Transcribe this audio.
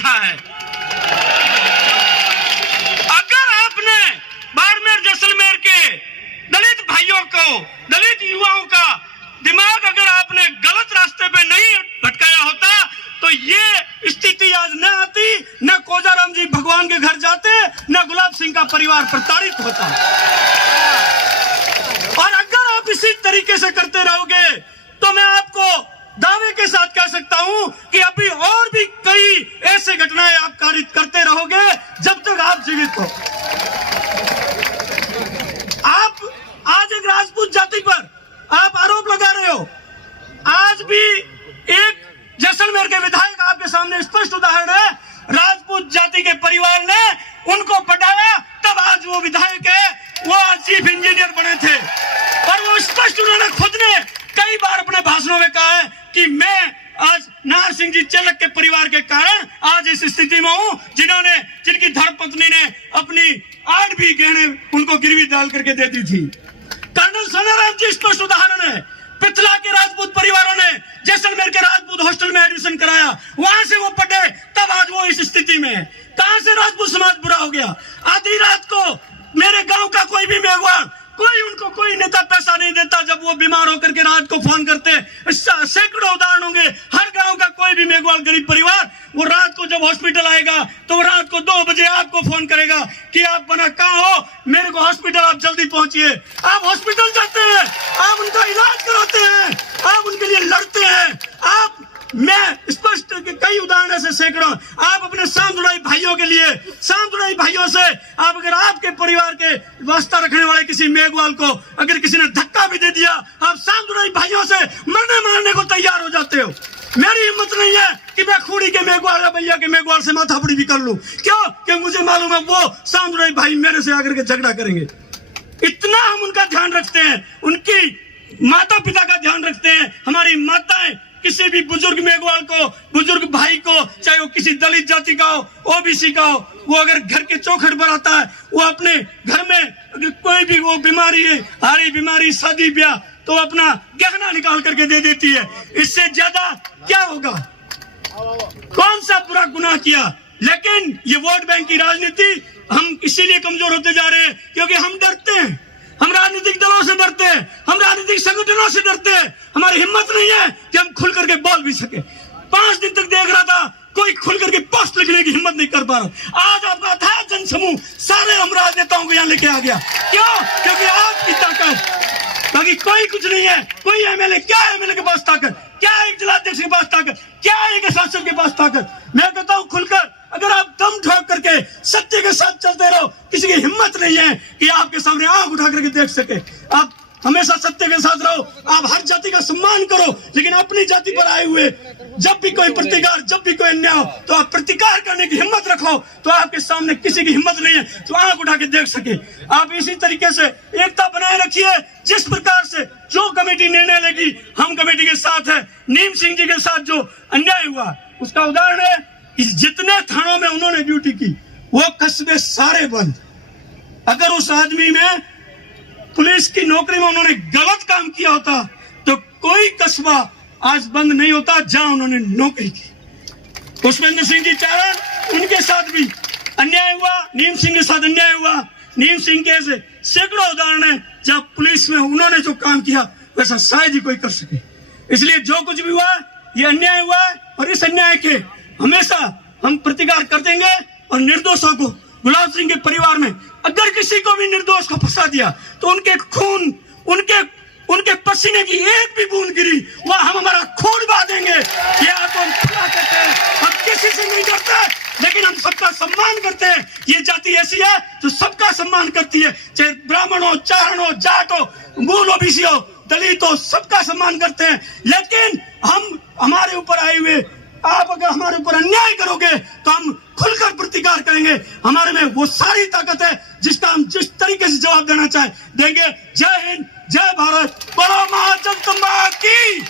बैठा है। अगर आपने बाड़मेर जैसलमेर के दलित भाइयों को, दलित युवाओं का दिमाग अगर आपने गलत रास्ते पे नहीं भटकाया होता तो ये स्थिति आज न आती, न कोजाराम जी भगवान के घर जाते, न गुलाब सिंह का परिवार प्रताड़ित होता। और अगर आप इसी तरीके से करते रहोगे तो मैं आपको दावे के साथ कह सकता हूं कि अभी और भी कई ऐसे घटनाएं आप कारित करते रहोगे जब तक आप जीवित हो। आप आज एक राजपूत जाति पर आप आरोप लगा रहे हो। आज भी एक जैसलमेर के विधायक आपके सामने स्पष्ट उदाहरण है, राजपूत जाति के परिवार ने उनको पटाया, तब आज वो विधायक है, वो आज चीफ इंजीनियर बने थे। और वो स्पष्ट उन्होंने खुद ने कई बार अपने भाषणों में कहा है कि मैं आज नाहर सिंह जी चलक के परिवार के कारण आज इस स्थिति में हूं, जिनकी धर्मपत्नी ने अपनी 8 भी गहने उनको गिरवी डाल करके दे दी थी। कर्नल सोनाराम जी स्पष्ट उदाहरण है। पिथला के राजपूत परिवारों ने जैसलमेर के राजपूत हॉस्टल में एडमिशन कराया, वहां से वो पटे, तब आज वो इस स्थिति में है। कहां से राजपूत समाज बुरा हो गया? आधी रात को मेरे गांव का कोई भी मेघवाल, कोई नेता पैसा नहीं देता जब वो बीमार होकर के रात को फोन करते। सैकड़ों उदाहरण होंगे। हर गांव का कोई भी मेघवाल गरीब परिवार वो रात को जब हॉस्पिटल आएगा तो वो रात को 2 बजे आपको फोन करेगा कि आप बना कहाँ हो, मेरे को हॉस्पिटल आप जल्दी पहुंचिए। आप हॉस्पिटल जाते हैं, आप उनका इलाज कराते हैं, आप उनके लिए लड़ते हैं। मैं स्पष्ट कई उदाहरण ऐसे सैकड़ों। आप अपने सामजुड़ाई भाइयों के लिए, सामजुड़ाई भाइयों से आप अगर आपके परिवार के वास्ता रखने वाले किसी मेघवाल को अगर किसी ने धक्का भी दे दिया, आप सामजुड़ाई भाइयों से मरने मारने को तैयार हो जाते हो। मेरी हिम्मत नहीं है कि मैं खूड़ी के मेघवाल या भैया के मेघवाल से माथापड़ी भी कर लूं। क्यों? क्योंकि मुझे मालूम है वो सामजुड़ाई भाई मेरे से आकर के झगड़ा करेंगे। इतना हम उनका ध्यान रखते हैं, उनकी माता पिता का ध्यान रखते हैं। हमारी माताएं किसी भी बुजुर्ग मेघवाल को, बुजुर्ग भाई को, चाहे वो किसी दलित जाति का हो, ओबीसी का हो, वो अगर घर के चौखट पर आता है, वो अपने घर में अगर कोई भी वो बीमारी है, हारी बीमारी, शादी ब्याह, तो अपना गहना निकाल करके दे देती है। इससे ज्यादा क्या होगा? कौन सा बुरा गुनाह किया? लेकिन ये वोट बैंक की राजनीति हम इसीलिए कमजोर होते जा रहे हैं क्योंकि हम डरते हैं। हम राजनीतिक दलों से डरते हैं, हम राजनीतिक संगठनों से डरते हैं। हमारी हिम्मत नहीं है कि हम खुल करके बोल भी सके। 5 दिन तक देख रहा था, कोई खुल करके पोस्ट लिखने की हिम्मत नहीं कर पा रहा। आज आपका था जनसमूह सारे हम राजनेताओं को यहाँ लेके आ गया। क्यों? क्योंकि आपकी ताकत, बाकी कोई कुछ नहीं है। कोई एमएलए, क्या एमएलए के पास ताकत, क्या एक जिलाध्यक्ष के पास ताकत, क्या एक शासक के पास ताकत? मैं कहता हूँ खुलकर अगर आप दम ठोक करके सत्य के साथ चलते रहो, किसी की हिम्मत नहीं है कि आपके सामने आंख उठा करके देख सके। आप हमेशा सत्य के साथ रहो, आप हर जाति का सम्मान करो, लेकिन अपनी जाति पर आए हुए जब भी कोई प्रतिकार, जब भी कोई अन्याय हो तो आप प्रतिकार करने की हिम्मत रखो। तो आपके सामने किसी की हिम्मत नहीं है तो आंख उठा के देख सके। आप इसी तरीके से एकता बनाए रखिए। जिस प्रकार से जो कमेटी निर्णय लेगी, हम कमेटी के साथ है। नीम सिंह जी के साथ जो अन्याय हुआ उसका उदाहरण है कि जितने थानों में उन्होंने ड्यूटी की वो कस्बे सारे बंद। अगर उस आदमी में पुलिस की नौकरी में उन्होंने गलत काम किया होता तो कोई कस्बा आज बंद नहीं होता जहां उन्होंने नौकरी की। पुष्पेंद्र सिंह जी चारण, उनके साथ भी अन्याय हुआ, नीम सिंह के साथ अन्याय हुआ। नीम सिंह के ऐसे सैकड़ों उदाहरण है जहां पुलिस में उन्होंने जो काम किया वैसा शायद ही कोई कर सके। इसलिए जो कुछ भी हुआ ये अन्याय हुआ और इस अन्याय के हमेशा हम प्रतिकार कर देंगे। और निर्दोषों को, गुलाब सिंह के परिवार में अगर किसी को भी निर्दोष को फंसा दिया तो उनके खून, उनके पसीने की एक भी बूंद गिरी वह हम हमारा खून बहा देंगे। ये आपको हम खुला कहते हैं। हम किसी से नहीं डरते, लेकिन हम सबका सम्मान करते हैं। ये जाति ऐसी है जो सबका सम्मान करती है, चाहे ब्राह्मण हो, चारण हो, जाट हो, मूल ओबीसी हो, दलित हो, सबका सम्मान करते हैं। लेकिन हम हमारे ऊपर आए हुए, आप अगर हमारे ऊपर अन्याय करोगे तो हम खुलकर प्रतिकार करेंगे। हमारे में वो सारी ताकत है जिसका हम जिस तरीके से जवाब देना चाहे देंगे। जय हिंद, जय भारत, बोलो महाजगदंबा की।